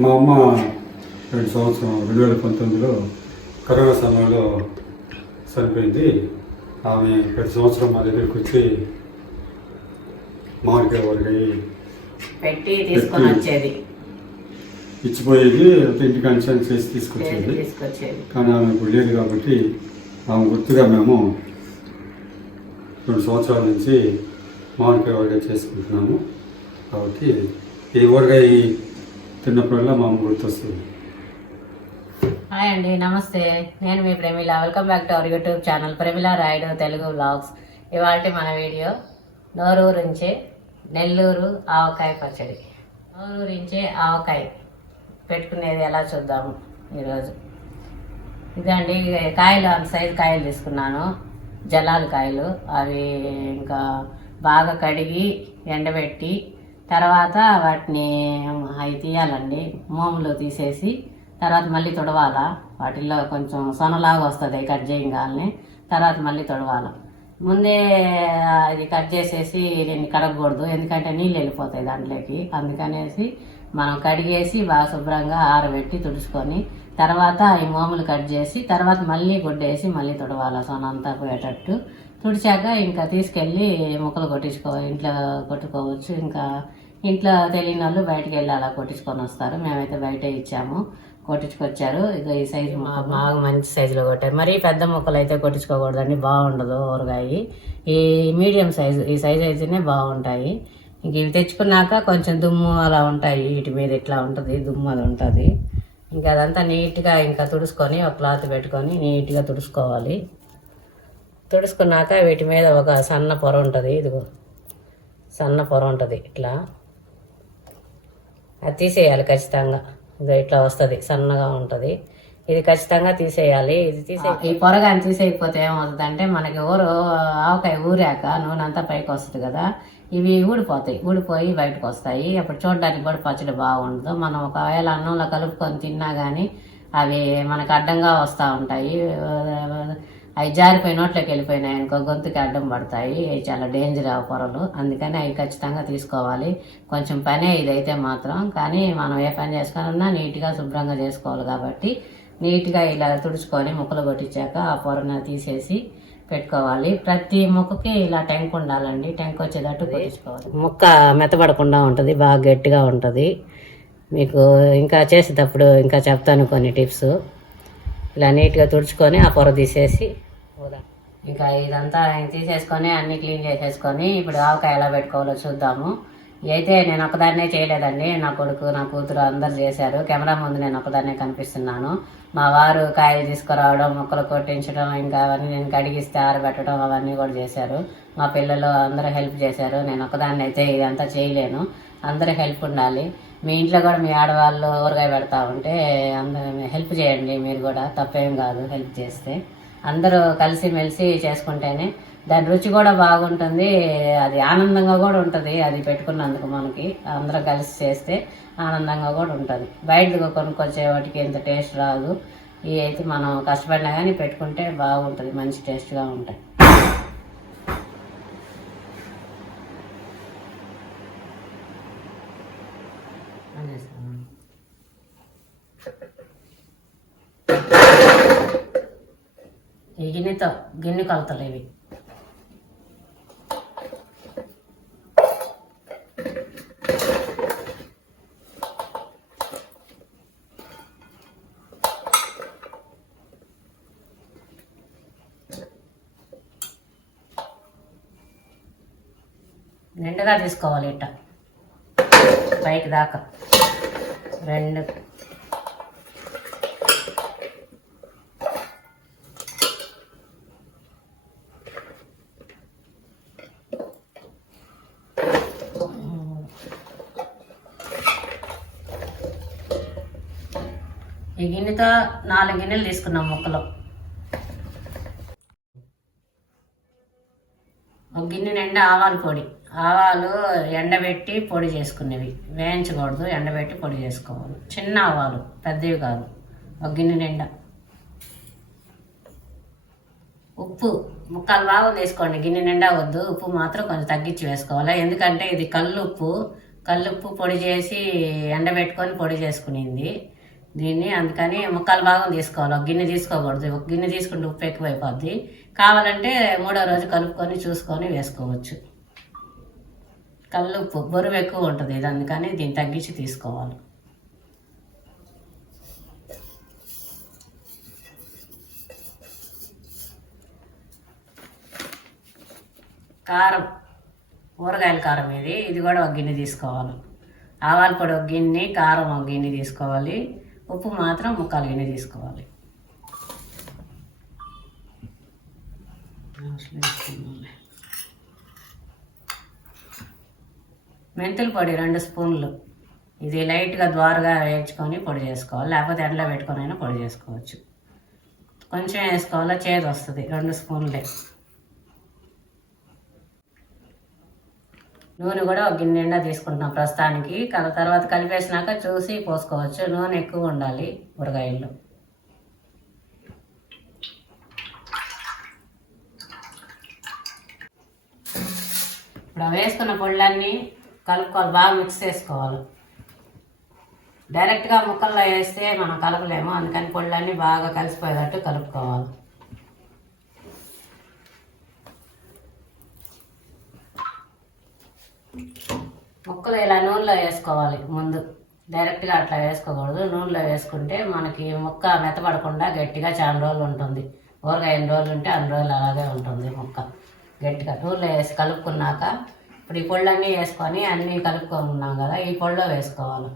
మా అమ్మ 2019లో కరోనా సమయంలో చనిపోయింది. ఆమె ప్రతి సంవత్సరం మా దగ్గరికి వచ్చి మామిడికాయ ఊరగాయ పెట్టి తీసుకొని వచ్చేది, ఇచ్చిపోయేది. ఇంటికి అన్షన్ చేసి తీసుకొచ్చేది. కానీ ఆమె ఇప్పుడు లేదు కాబట్టి ఆమె గుర్తుగా మేము 2 సంవత్సరాల నుంచి మామిడికాయ ఊరగాయ చేసుకుంటున్నాము. కాబట్టి ఈ ఊరగాయ తిన్నప్పుడల్లా మా అమ్మ గుర్తొస్తుంది. హాయ్ అండి, నమస్తే. నేను మీ Pramila. Welcome back to our YouTube channel PramilaRayudu Telugu vlogs. ఇవాళ మన వీడియో నోరూరించే నెల్లూరు ఆవకాయ పచ్చడి. నోరూరించే ఆవకాయ పెట్టుకునేది ఎలా చూద్దాము ఈరోజు. ఇదండి కాయలు, అంత సైజు కాయలు తీసుకున్నాను, జలాలు కాయలు. అవి ఇంకా బాగా కడిగి ఎండబెట్టి తర్వాత వాటిని అవి తీయాలండి, మోములో తీసేసి తర్వాత మళ్ళీ తుడవాలా. వాటిల్లో కొంచెం సొనలాగా వస్తుంది కట్ చేయగానే, తర్వాత మళ్ళీ తుడవాల. ముందే అది కట్ చేసేసి దీన్ని కడగకూడదు, ఎందుకంటే నీళ్ళు వెళ్ళిపోతాయి దాంట్లోకి. అందుకనేసి మనం కడిగేసి బాగా శుభ్రంగా ఆరబెట్టి తుడుచుకొని తర్వాత ఈ మోములు కట్ చేసి తర్వాత మళ్ళీ గుడ్డేసి మళ్ళీ తుడవాల, సొన అంతా పోయేటట్టు. తుడిచాక ఇంకా తీసుకెళ్ళి ముక్కలు ఇంట్లో కొట్టుకోవచ్చు. ఇంకా ఇంట్లో తెలియని వాళ్ళు బయటకు వెళ్ళి అలా కొట్టించుకొని వస్తారు. మేమైతే బయట ఇచ్చాము, కొట్టించుకొచ్చారు. ఇక ఈ సైజు బాగా మంచి సైజులో కొట్టారు. మరీ పెద్ద ముక్కలు అయితే కొట్టించుకోకూడదండి, బాగుండదు ఊరగాయ. ఈ మీడియం సైజు, ఈ సైజు అయితేనే బాగుంటాయి. ఇంక ఇవి తెచ్చుకున్నాక కొంచెం దుమ్ము అలా ఉంటాయి, వీటి మీద ఇట్లా ఉంటుంది దుమ్ము, అది ఉంటుంది. ఇంకా అదంతా నీట్గా ఇంకా తుడుచుకొని ఒక క్లాత్ పెట్టుకొని నీట్గా తుడుచుకోవాలి. తుడుచుకున్నాక వీటి మీద ఒక సన్న పొర ఉంటుంది, ఇదిగో సన్న పొర ఉంటుంది ఇట్లా, అది తీసేయాలి ఖచ్చితంగా. ఇదో ఇట్లా వస్తుంది, సన్నగా ఉంటుంది. ఇది ఖచ్చితంగా తీసేయాలి. ఇది ఈ పొర కానీ తీసేయకపోతే ఏమవుతుంది అంటే మనకి ఆవకాయ ఊరాక నూనె అంతా పైకి వస్తుంది కదా, ఇవి ఊడిపోతాయి. ఊడిపోయి బయటకు వస్తాయి. అప్పుడు చూడడానికి కూడా పచ్చడి బాగుండదు. మనం ఒకవేళ అన్నంలో కలుపుకొని తిన్నా కానీ అవి మనకు అడ్డంగా వస్తూ ఉంటాయి. అవి జారిపోయి నోట్లోకి వెళ్ళిపోయినాయి అనుకో గొంతుకి అడ్డం పడతాయి. అవి చాలా డేంజర్ ఆ పొరలు. అందుకని అవి ఖచ్చితంగా తీసుకోవాలి. కొంచెం పనే ఇదైతే మాత్రం, కానీ మనం ఏ పని చేసుకున్నా నీట్గా శుభ్రంగా చేసుకోవాలి. కాబట్టి నీట్గా ఇలా తుడుచుకొని ముక్కలు కొట్టించాక ఆ పొరను తీసేసి పెట్టుకోవాలి. ప్రతి ముక్కకి ఇలా టెంక్ ఉండాలండి, టెంక్ వచ్చేటట్టు కొట్టించుకోవాలి. ముక్క మెత్తబడకుండా ఉంటుంది, బాగా గట్టిగా ఉంటుంది. మీకు ఇంకా చేసేటప్పుడు ఇంకా చెప్తాను కొన్ని టిప్స్. ఇలా నీట్గా తుడుచుకొని ఆ పొర తీసేసి ఇంకా ఇదంతా తీసేసుకొని అన్నీ క్లీన్ చేసేసుకొని ఇప్పుడు ఆవకాయ ఎలా పెట్టుకోవాలో చూద్దాము. అయితే నేను ఒకదాన్నే చేయలేదండి, నా కొడుకు నా కూతురు అందరు చేశారు. కెమెరా ముందు నేను ఒకదాన్నే కనిపిస్తున్నాను. మా వారు కాయలు తీసుకురావడం, ముక్కలు కొట్టించడం, ఇంకా అవన్నీ నేను కడిగిస్తే ఆరబెట్టడం అవన్నీ కూడా చేశారు. మా పిల్లలు అందరూ హెల్ప్ చేశారు. నేను ఒకదాన్ని అయితే ఇదంతా చేయలేను, అందరూ హెల్ప్ ఉండాలి. మీ ఇంట్లో కూడా మీ ఆడవాళ్ళు ఊరగాయ పెడతా ఉంటే అందరూ హెల్ప్ చేయండి. మీరు కూడా తప్పేం కాదు, హెల్ప్ చేస్తే. అందరూ కలిసిమెలిసి చేసుకుంటేనే దాని రుచి కూడా బాగుంటుంది, అది ఆనందంగా కూడా ఉంటుంది. అది పెట్టుకున్నందుకు మనకి అందరం కలిసి చేస్తే ఆనందంగా కూడా ఉంటుంది. బయటకు కొనుక్కొచ్చే వాటికి ఎంత టేస్ట్ రాదు. ఇవి అయితే మనం కష్టపడినా కానీ పెట్టుకుంటే బాగుంటుంది, మంచి టేస్ట్గా ఉంటాయి. ఈ గిన్నె కొలతలు ఇవి. నిండుగా తీసుకోవాలి, ఇట్ట పైకి దాకా 2. ఈ గిన్నెతో 4 గిన్నెలు తీసుకున్నాం ముక్కలు. ఒక గిన్నె నిండా ఆవాల పొడి. ఆవాలు ఎండబెట్టి పొడి చేసుకునేవి, వేయించకూడదు, ఎండబెట్టి పొడి చేసుకోవాలి. చిన్న ఆవాలు, పెద్దవి కాదు. ఒక గిన్నె నిండా ఉప్పు 3/4 భాగం వేసుకోండి, గిన్నె నిండా వద్దు. ఉప్పు మాత్రం కొంచెం తగ్గించి వేసుకోవాలి, ఎందుకంటే ఇది కళ్ళు ఉప్పు. కల్లుప్పు పొడి చేసి ఎండబెట్టుకొని పొడి చేసుకునింది దీన్ని. అందుకని ముక్కలు భాగం తీసుకోవాలి, ఒక గిన్నె తీసుకోకూడదు. ఒక గిన్నె తీసుకుంటే ఉప్పు ఎక్కువైపోద్ది. కావాలంటే 3వ రోజు కలుపుకొని చూసుకొని వేసుకోవచ్చు. కల్లుప్పు బరువు ఎక్కువ ఉంటుంది ఇది, అందుకని దీన్ని తగ్గించి తీసుకోవాలి. కారం, ఊరగాయల కారం ఇది కూడా ఒక గిన్నె తీసుకోవాలి. ఆవాల పొడి ఒక గిన్నె, కారం ఒక గిన్నె తీసుకోవాలి. ఉప్పు మాత్రం 3/4 గిన్నె తీసుకోవాలి. మెంతుల పొడి 2 స్పూన్లు. ఇది లైట్గా ద్వారగా వేయించుకొని పొడి చేసుకోవాలి, లేకపోతే ఎండలో పెట్టుకొని అయినా పొడి చేసుకోవచ్చు. కొంచెం వేసుకోవాలి, చేదు వస్తుంది. 2 స్పూన్లే. నూనె కూడా ఒక గిన్నె నిండా తీసుకుంటున్నాం ప్రస్తుతానికి. తర్వాత కలిపేసినాక చూసి పోసుకోవచ్చు. నూనె ఎక్కువ ఉండాలి ఊరగాయల్లో. ఇప్పుడు వేసుకున్న పొళ్ళన్నీ కలుపుకోవాలి, బాగా మిక్స్ చేసుకోవాలి. డైరెక్ట్గా ముక్కల్లో వేస్తే మనం కలపలేము, అందుకని పొళ్ళన్నీ బాగా కలిసిపోయేటట్టు కలుపుకోవాలి. ముక్కలు ఇలా నూనెలో వేసుకోవాలి ముందు, డైరెక్ట్గా అట్లా వేసుకోకూడదు. నూనెలో వేసుకుంటే మనకి ముక్క మెత్తపడకుండా గట్టిగా చాలా రోజులు ఉంటుంది. ఊరగాయ ఎన్ని రోజులు ఉంటే అన్ని రోజులు అలాగే ఉంటుంది ముక్క గట్టిగా. నూనెలో వేసి కలుపుకున్నాక ఇప్పుడు ఈ పొళ్ళన్నీ వేసుకొని అన్నీ కలుపుకున్నాం కదా, ఈ పొడిలో వేసుకోవాలి.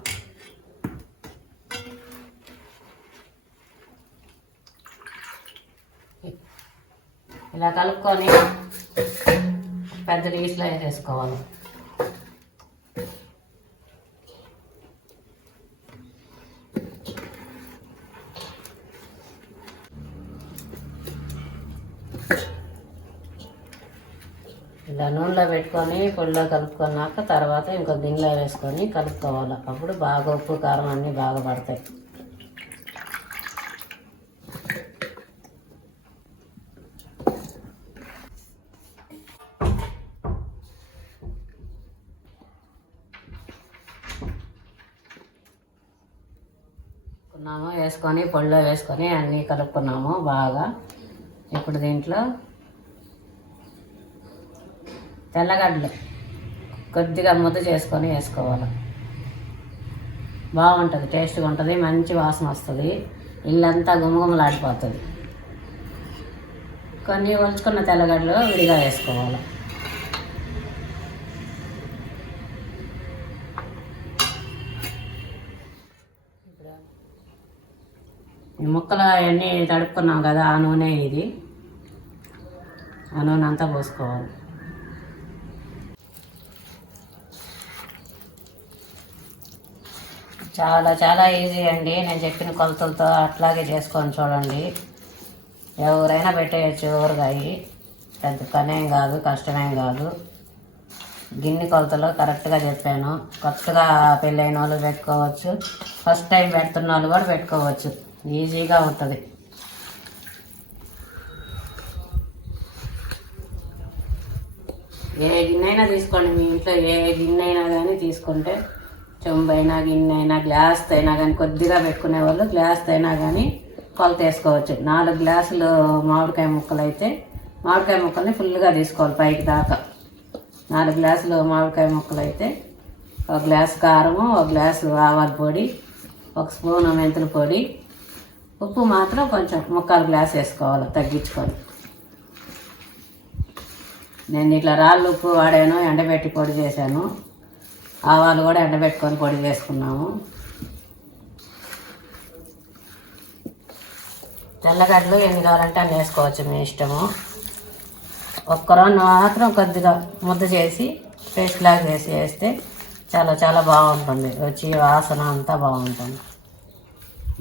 ఇలా కలుపుకొని పెద్ద డిష్లో వేసేసుకోవాలి. ఇలా నూనెలో పెట్టుకొని పొడిలో కలుపుకున్నాక తర్వాత ఇంకో గిన్నెలో వేసుకొని కలుపుకోవాలి. అప్పుడు బాగా ఉప్పు కారం అన్నీ బాగా పడతాయి. వేసుకొని పొడిలో వేసుకొని అన్నీ కలుపుకున్నాము బాగా. ఇప్పుడు దీంట్లో తెల్లగడ్డలు కొద్దిగా ముద్ద చేసుకొని వేసుకోవాలి. బాగుంటుంది, టేస్ట్గా ఉంటుంది, మంచి వాసన వస్తుంది, ఇల్లంతా గుమగుమలాడిపోతుంది. కొన్ని ఒలుచుకున్న తెల్లగడ్డలు విడిగా వేసుకోవాలి. ఈ ముక్కలు అవన్నీ తడుపుకున్నాం కదా, ఆ నూనె ఇది, ఆ నూనె అంతా పోసుకోవాలి. చాలా చాలా ఈజీ అండి. నేను చెప్పిన కొలతలతో అట్లాగే చేసుకొని చూడండి. ఎవరైనా పెట్టేయచ్చు ఊరగాయ, పెద్ద పనేం కాదు, కష్టమేం కాదు. గిన్నె కొలతలో కరెక్ట్గా చెప్పాను. కొత్తగా పెళ్ళైన వాళ్ళు పెట్టుకోవచ్చు, ఫస్ట్ టైం పెడుతున్న వాళ్ళు కూడా పెట్టుకోవచ్చు. ఈజీగా ఉంటుంది. ఏ గిన్నె అయినా తీసుకోండి, మీ ఇంట్లో ఏ గిన్నె అయినా కానీ తీసుకుంటే, చెంబు అయినా గిన్నె అయినా గ్లాస్ అయినా కానీ, కొద్దిగా పెట్టుకునే వాళ్ళు గ్లాస్ అయినా కానీ కొలత వేసుకోవచ్చు. 4 గ్లాసులు మామిడికాయ ముక్కలు అయితే మామిడికాయ ముక్కల్ని ఫుల్గా తీసుకోవాలి పైకి దాకా. 4 గ్లాసులు మామిడికాయ ముక్కలు అయితే 1 గ్లాసు కారము, 1 గ్లాసు ఆవాల పొడి, 1 స్పూను మెంతుల పొడి, ఉప్పు మాత్రం కొంచెం 3/4 గ్లాస్ వేసుకోవాలి తగ్గించుకొని. నేను ఇట్లా రాళ్ళు ఉప్పు వాడాను, ఎండబెట్టి పొడి చేశాను. ఆవాలు కూడా ఎండబెట్టుకొని పొడి చేసుకున్నాము. తెల్లగడ్డలు ఎన్ని కావాలంటే అన్ని వేసుకోవచ్చు, మీ ఇష్టము. 1 రోజు మాత్రం కొద్దిగా ముద్ద చేసి పేస్ట్ లాగా చేసి వేస్తే చాలా చాలా బాగుంటుంది, రుచి వాసన అంతా బాగుంటుంది.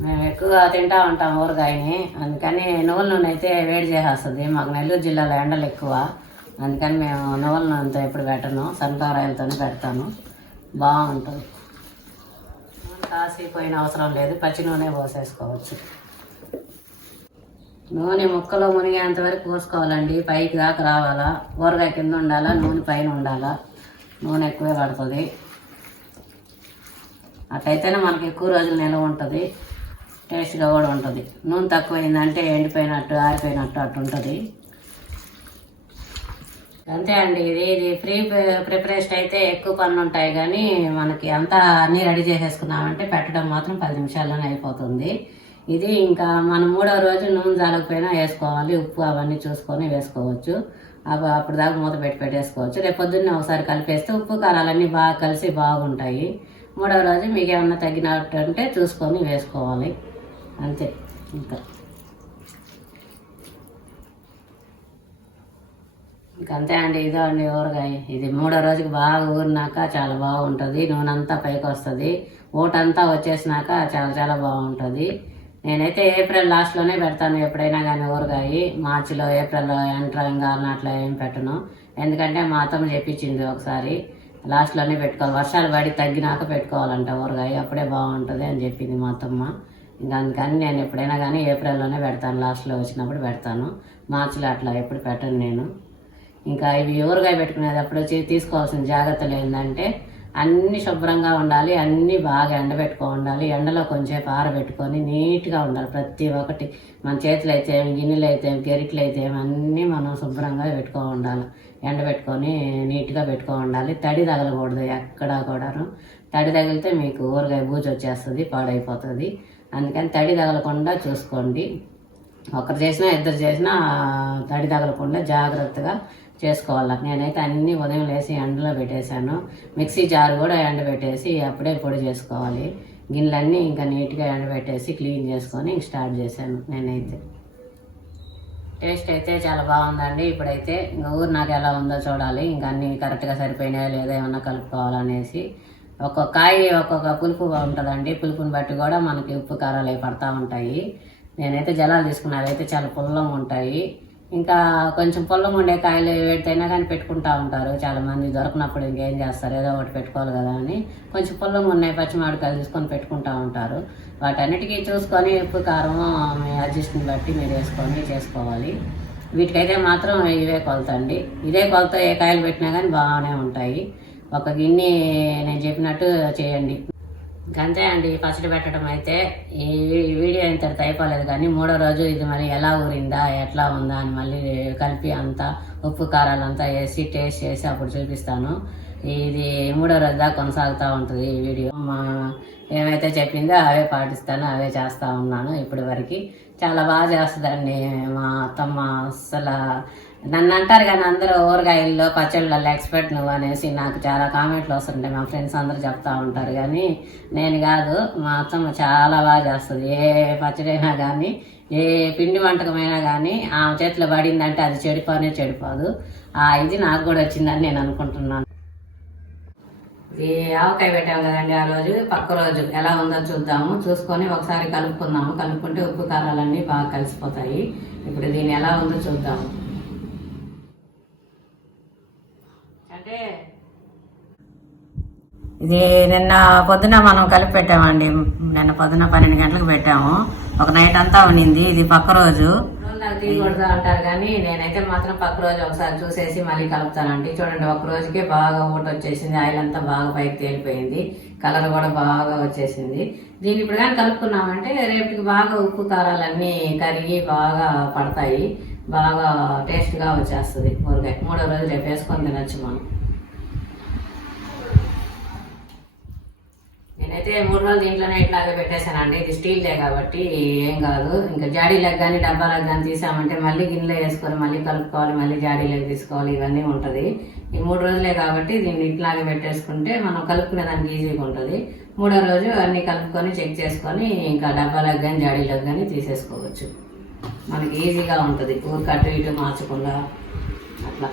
మేము ఎక్కువగా తింటూ ఉంటాం ఊరగాయని, అందుకని నువ్వుల నూనె అయితే వేడి చేసేస్తుంది. మాకు నెల్లూరు జిల్లాలో ఎండలు ఎక్కువ, అందుకని మేము నువ్వుల నూనెతో ఎప్పుడు పెట్టను, సన్ఫ్లవర్ ఆయిల్తోనే పెడతాను. బాగుంటుంది. కాసిపోయిన అవసరం లేదు, పచ్చి నూనె పోసేసుకోవచ్చు. నూనె ముక్కలో మునిగేంత వరకు పోసుకోవాలండి, పైకి దాకా రావాలా. ఊరగాయ కింద ఉండాలా, నూనె పైన ఉండాలా. నూనె ఎక్కువే పడుతుంది. అట్లయితేనే మనకి ఎక్కువ రోజులు నిల్వ ఉంటుంది, టేస్ట్గా కూడా ఉంటుంది. నూనె తక్కువైందంటే ఎండిపోయినట్టు ఆరిపోయినట్టు అట్టు ఉంటుంది. అంతే అండి. ఇది ఫ్రీ ప్రిపరేషన్ అయితే ఎక్కువ పనులు ఉంటాయి, కానీ మనకి అంతా అన్నీ రెడీ చేసేసుకున్నామంటే పెట్టడం మాత్రం 10 నిమిషాల్లోనే అయిపోతుంది. ఇది ఇంకా మనం 3వ రోజు నూనె జాలకపోయినా వేసుకోవాలి, ఉప్పు అవన్నీ చూసుకొని వేసుకోవచ్చు. అప్పుడు దాకా మూత పెట్టి పెట్టేసుకోవచ్చు. రేపు పొద్దున్నే ఒకసారి కలిపేస్తే ఉప్పు కారాలన్నీ బాగా కలిసి బాగుంటాయి. 3వ రోజు మీకు ఏమన్నా తగ్గినట్టు అంటే చూసుకొని వేసుకోవాలి. అంతే. ఇంకా అంతే అండి. ఇదో అండి ఊరగాయ. ఇది 3వ రోజుకి బాగా ఊరినాక చాలా బాగుంటుంది. నూనె అంతా పైకి వస్తుంది, ఊటంతా వచ్చేసినాక చాలా చాలా బాగుంటుంది. నేనైతే ఏప్రిల్ లాస్ట్లోనే పెడతాను ఎప్పుడైనా కానీ ఊరగాయ. మార్చిలో ఏప్రిల్లో ఎంట్రంగా అట్లా ఏం పెట్టను, ఎందుకంటే మా అత్తమ్మ చెప్పించింది ఒకసారి లాస్ట్లోనే పెట్టుకోవాలి, వర్షాలు పడి తగ్గినాక పెట్టుకోవాలంట ఊరగాయ, అప్పుడే బాగుంటుంది అని చెప్పింది మా అత్తమ్మ. ఇంకా అందుకని నేను ఎప్పుడైనా కానీ ఏప్రిల్లోనే పెడతాను, లాస్ట్లో వచ్చినప్పుడు పెడతాను. మార్చిలో అట్లా ఎప్పుడు పెట్టను నేను. ఇంకా ఇవి ఊరగాయ పెట్టుకునేటప్పుడు తీసుకోవాల్సిన జాగ్రత్తలు ఏంటంటే అన్నీ శుభ్రంగా ఉండాలి, అన్నీ బాగా ఎండబెట్టుకో ఉండాలి. ఎండలో కొంచెంసేపు ఆరబెట్టుకొని నీట్గా ఉండాలి ప్రతి ఒక్కటి. మన చేతులు అయితే గిన్నెలు అయితే గెరిట్లు అయితే అన్నీ మనం శుభ్రంగా పెట్టుకో ఉండాలి, ఎండబెట్టుకొని నీట్గా పెట్టుకో ఉండాలి. తడి తగలకూడదు ఎక్కడా కూడాను. తడి తగిలితే మీకు ఊరగాయ బూజు వచ్చేస్తుంది, పాడైపోతుంది. అందుకని తడి తగలకుండా చూసుకోండి. ఒకరు చేసినా ఇద్దరు చేసినా తడి తగలకుండా జాగ్రత్తగా చేసుకోవాలి. నేనైతే అన్నీ ఉదయం లేసి ఎండలో పెట్టేశాను. మిక్సీ జార్ కూడా ఎండబెట్టేసి అప్పుడే పొడి చేసుకోవాలి. గిన్నెలన్నీ ఇంకా నీట్గా ఎండబెట్టేసి క్లీన్ చేసుకొని స్టార్ట్ చేశాను నేనైతే. టేస్ట్ అయితే చాలా బాగుందండి. ఇప్పుడైతే ఇంకా ఊరు నాకు ఎలా ఉందో చూడాలి. ఇంకా అన్నీ కరెక్ట్గా సరిపోయినాయో లేదా ఏమన్నా కలుపుకోవాలనేసి. ఒక్కొక్క కాయ ఒక్కొక్క పులుపు ఉంటుందండి, పులుపుని బట్టి కూడా మనకి ఉప్పు కారాలు అవి పడతా ఉంటాయి. నేనైతే జలాలు తీసుకున్నా, అవైతే చాలా పుల్లంగా ఉంటాయి. ఇంకా కొంచెం పుల్లంగా ఉండే కాయలు పెడితేనా కానీ పెట్టుకుంటా ఉంటారు చాలామంది. దొరకనప్పుడు ఇంకేం చేస్తారు, ఏదో ఒకటి పెట్టుకోవాలి కదా అని కొంచెం పుల్లంగా ఉన్నాయి పచ్చిమామిడికాయలు తీసుకొని పెట్టుకుంటా ఉంటారు. వాటన్నిటికీ చూసుకొని ఉప్పు కారం అడ్జస్ట్ని బట్టి మీరు వేసుకొని చేసుకోవాలి. వీటికైతే మాత్రం ఇవే కొలతండి. ఇదే కొలత ఏ కాయలు పెట్టినా కానీ బాగానే ఉంటాయి. ఒక గిన్నె నేను చెప్పినట్టు చేయండి. అంతే అండి. పచ్చడి పెట్టడం అయితే ఈ వీడియో ఇంతటితో అయిపోలేదు, కానీ 3వ రోజు ఇది మరి ఎలా ఊరిందా ఎట్లా ఉందా అని మళ్ళీ కలిపి అంతా ఉప్పు కారాలంతా వేసి టేస్ట్ చేసి అప్పుడు చూపిస్తాను. ఇది 3వ రోజు దాకా కొనసాగుతూ ఉంటుంది ఈ వీడియో. ఏమైతే చెప్పిందో అవే పాటిస్తాను, అవే చేస్తూ ఉన్నాను ఇప్పటి వరకు. చాలా బాగా చేస్తుందండి మా అత్తమ్మ. అసలు నన్ను అంటారు కానీ అందరూ ఊరగాయల్లో పచ్చళ్ళల్లో ఎక్స్పర్ట్ నువ్వు అనేసి నాకు చాలా కామెంట్లు వస్తుంటాయి. మా ఫ్రెండ్స్ అందరూ చెప్తా ఉంటారు, కానీ నేను కాదు. మా అత్తమ్మ చాలా బాగా చేస్తుంది. ఏ పచ్చడైనా కానీ ఏ పిండి వంటకమైనా కానీ ఆమె చేతిలో పడిందంటే అది చెడిపోదు. ఇది నాకు కూడా వచ్చిందని నేను అనుకుంటున్నాను. ఈ ఆవకాయ పెట్టాము కదండి, ఆ రోజు పక్క రోజు ఎలా ఉందో చూద్దాము. చూసుకొని ఒకసారి కలుపుకుందాము. కలుపుకుంటే ఉప్పు కారాలన్నీ బాగా కలిసిపోతాయి. ఇప్పుడు దీన్ని ఎలా ఉందో చూద్దాము. అంటే ఇది నిన్న పొద్దున మనం కలిపి పెట్టామండి. నిన్న పొద్దున 12 గంటలకు పెట్టాము. ఒక నైట్ అంతా ఉన్నింది. ఇది పక్క రోజు. తీయకూడదు అంటారు, కానీ నేనైతే మాత్రం పక్క రోజు ఒకసారి చూసేసి మళ్ళీ కలుపుతానండి. చూడండి, ఒక రోజుకే బాగా ఊట వచ్చేసింది. ఆయిల్ అంతా బాగా పైకి తేలిపోయింది, కలర్ కూడా బాగా వచ్చేసింది. దీన్ని ఇప్పుడు కానీ కలుపుకున్నామంటే రేపటికి బాగా ఉప్పు కారాలన్నీ కరిగి బాగా పడతాయి, బాగా టేస్ట్గా వచ్చేస్తుంది ఊరగాయ. 3వ రోజు రేపు వేసుకొని తినచ్చు మనం. నేనైతే 3 రోజులు దీంట్లోనే ఇట్లాగే పెట్టేశానండి. ఇది స్టీల్దే కాబట్టి ఏం కాదు. ఇంకా జాడీలకు కానీ డబ్బాలకు కానీ తీసామంటే మళ్ళీ గిన్నెలో వేసుకొని మళ్ళీ కలుపుకోవాలి, మళ్ళీ జాడీలోకి తీసుకోవాలి, ఇవన్నీ ఉంటుంది. ఈ 3 రోజులే కాబట్టి దీన్ని ఇట్లాగే పెట్టేసుకుంటే మనం కలుపుకునే దానికి ఈజీగా ఉంటుంది. 3వ రోజు అన్ని కలుపుకొని చెక్ చేసుకొని ఇంకా డబ్బాలకు కానీ జాడీలకు కానీ తీసేసుకోవచ్చు. మనకి ఈజీగా ఉంటుంది, ఊరికి అటు ఇటు మార్చకుండా అట్లా.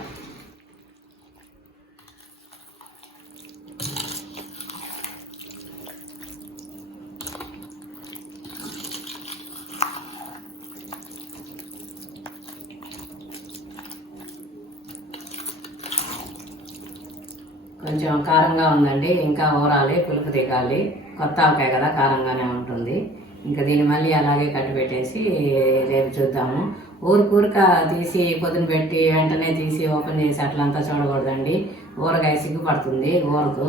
కొంచెం కారంగా ఉందండి, ఇంకా ఊరాలి, పులుపు దిగాలి. కొత్త ఆవకాయ కదా, కారంగానే ఉంటుంది. ఇంకా దీన్ని మళ్ళీ అలాగే కట్టి పెట్టేసి రేపు చూద్దాము. ఊరికూరిక తీసి పొద్దున పెట్టి వెంటనే తీసి ఓపెన్ చేసి అట్లంతా చూడకూడదండి. ఊరగాయ సిగ్గుపడుతుంది, ఊరదు.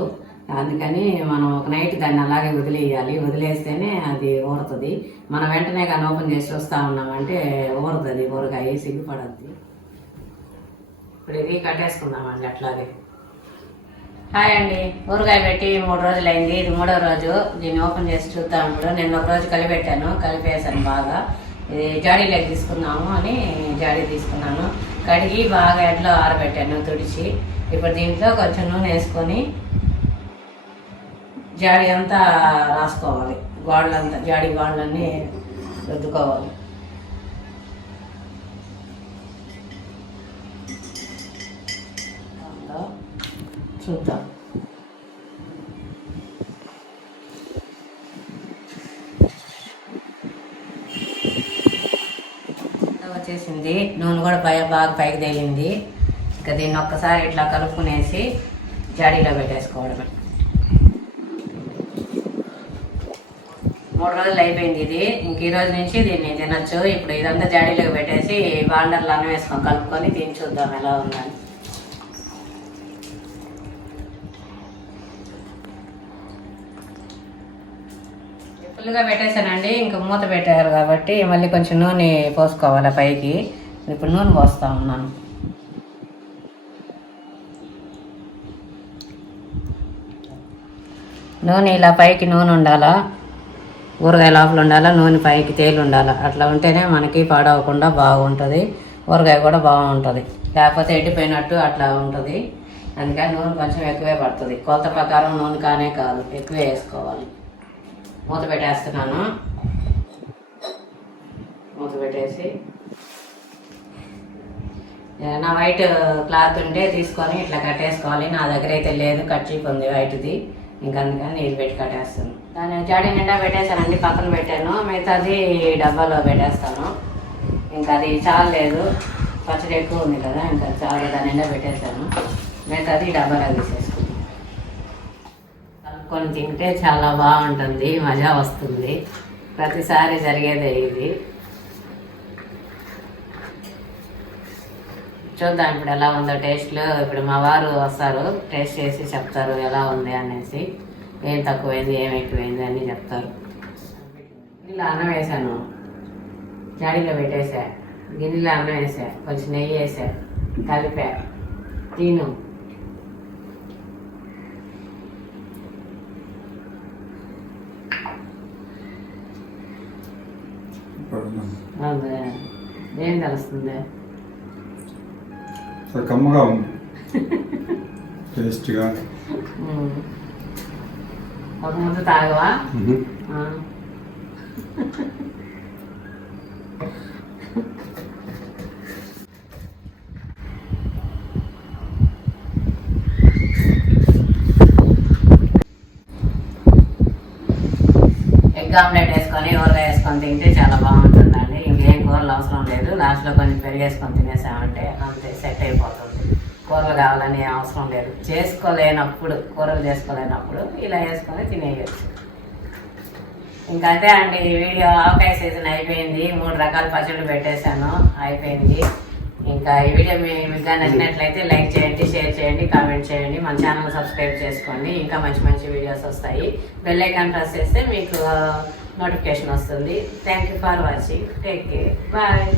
అందుకని మనం ఒక నైట్ దాన్ని అలాగే వదిలేయాలి. వదిలేస్తేనే అది ఊరుతుంది. మనం వెంటనే కానీ ఓపెన్ చేసి చూస్తూ ఉన్నామంటే ఊరుతుంది ఊరగాయ, సిగ్గుపడద్ది. ఇప్పుడు ఇది కట్టేసుకుందామండి అట్లాగే. హాయ్ అండి, ఊరగాయ పెట్టి 3 రోజులు అయింది. ఇది 3వ రోజు. దీన్ని ఓపెన్ చేసి చూద్దాం. ఇప్పుడు నేను ఒక రోజు కలిపేసాను బాగా. ఇది జాడీలోకి తీసుకుందాము అని జాడీ తీసుకున్నాను. కడిగి బాగా ఎడ్లో ఆరబెట్టాను తుడిచి. ఇప్పుడు దీంట్లో కొంచెం నూనె వేసుకొని జాడీ అంతా రాసుకోవాలి. గోడలంతా జాడీ గోడలన్నీ రుద్దుకోవాలి. చూద్దాం. వచ్చేసింది. నూనె కూడా బాగా పైకి తేలింది. ఇంకా దీన్ని ఒక్కసారి ఇట్లా కలుపుకునేసి జాడీలో పెట్టేసుకోవడమే. 3 రోజులు అయిపోయింది ఇది. ఇంక ఈ రోజు నుంచి దీన్ని తినొచ్చు. ఇప్పుడు ఇదంతా జాడీలోకి పెట్టేసి బాండర్లో అన్నం వేసుకొని కలుపుకొని తిని చూద్దాం ఎలా ఉందని. ఫుల్గా పెట్టేశానండి. ఇంకా మూత పెట్టారు కాబట్టి మళ్ళీ కొంచెం నూనె పోసుకోవాలి పైకి. ఇప్పుడు నూనె పోస్తా ఉన్నాను. నూనె ఇలా పైకి నూనె ఉండాలా, ఊరగాయ లోపల ఉండాలా, నూనె పైకి తేలి ఉండాలా. అట్లా ఉంటేనే మనకి పాడవకుండా బాగుంటుంది. ఊరగాయ కూడా బాగుంటుంది. లేకపోతే ఎండిపోయినట్టు అట్లా ఉంటుంది. అందుకని నూనె కొంచెం ఎక్కువే పడుతుంది. కొలత ప్రకారం నూనె కానే కాదు, ఎక్కువే వేసుకోవాలి. మూత పెట్టేస్తున్నాను. మూత పెట్టేసి నా వైట్ క్లాత్ ఉంటే తీసుకొని ఇట్లా కట్టేసుకోవాలి. నా దగ్గర అయితే లేదు, కర్చీఫ్ ఉంది వైట్ది. ఇంకా అందుకని నీళ్ళు పెట్టి కట్టేస్తాను. దాన్ని జాడీ నిండా పెట్టేశానండి, పక్కన పెట్టాను. మిగతాది డబ్బాలో పెట్టేస్తాను. ఇంకా అది చాలలేదు, పచ్చడి ఎక్కువ ఉంది కదా, ఇంకా చాలా దాని నిండా పెట్టేశాను. మిగతాది డబ్బాలో తీసేసుకున్నాను. కలుపుకొని తింటే చాలా బాగుంటుంది, మజా వస్తుంది. ప్రతిసారి జరిగేదే ఇది. చూద్దాం ఇప్పుడు ఎలా ఉందో టేస్ట్లో. ఇప్పుడు మా వారు వస్తారు, టేస్ట్ చేసి చెప్తారు ఎలా ఉంది అనేసి. ఏం తక్కువైంది, ఏం ఎక్కువైంది అని చెప్తారు. గిన్నెలో అన్నం వేసాను, జాడీలో పెట్టేసా. గిన్నెలో అన్నం వేసా, కొంచెం నెయ్యి వేసా, కలిపా, తిను. ఏం తెలుస్తుంది? కమ్మగా ఉంది, టేస్ట్గా. ఒక ముందు తాగవా? ఎగ్ ఆమ్లెట్ వేసుకొని ఊరగాయ వేసుకొని తింటే చాలా బాగుంటుందండి. ఇంకేం కూరలు అవసరం లేదు. లాస్ట్లో కొంచెం పెరిగేసుకొని తినేసామంటే అంతే, సెట్ అయిపోతుంది. కూరలు కావాలని అవసరం లేదు. చేసుకోలేనప్పుడు, కూరలు చేసుకోలేనప్పుడు ఇలా వేసుకొని తినేయచ్చు. ఇంకా అంతే అండి. ఈ వీడియో ఆవకాయ సీజన్ అయిపోయింది. 3 రకాల పచ్చళ్ళు పెట్టేశాను, అయిపోయింది. ఇంకా ఈ వీడియో మీకు నచ్చినట్లయితే లైక్ చేయండి, షేర్ చేయండి, కామెంట్ చేయండి. మన ఛానల్ సబ్స్క్రైబ్ చేసుకోండి. ఇంకా మంచి మంచి వీడియోస్ వస్తాయి. బెల్ ఐకాన్ ప్రెస్ చేస్తే మీకు నోటిఫికేషన్ వస్తుంది. Thank you for watching. Take care. Bye.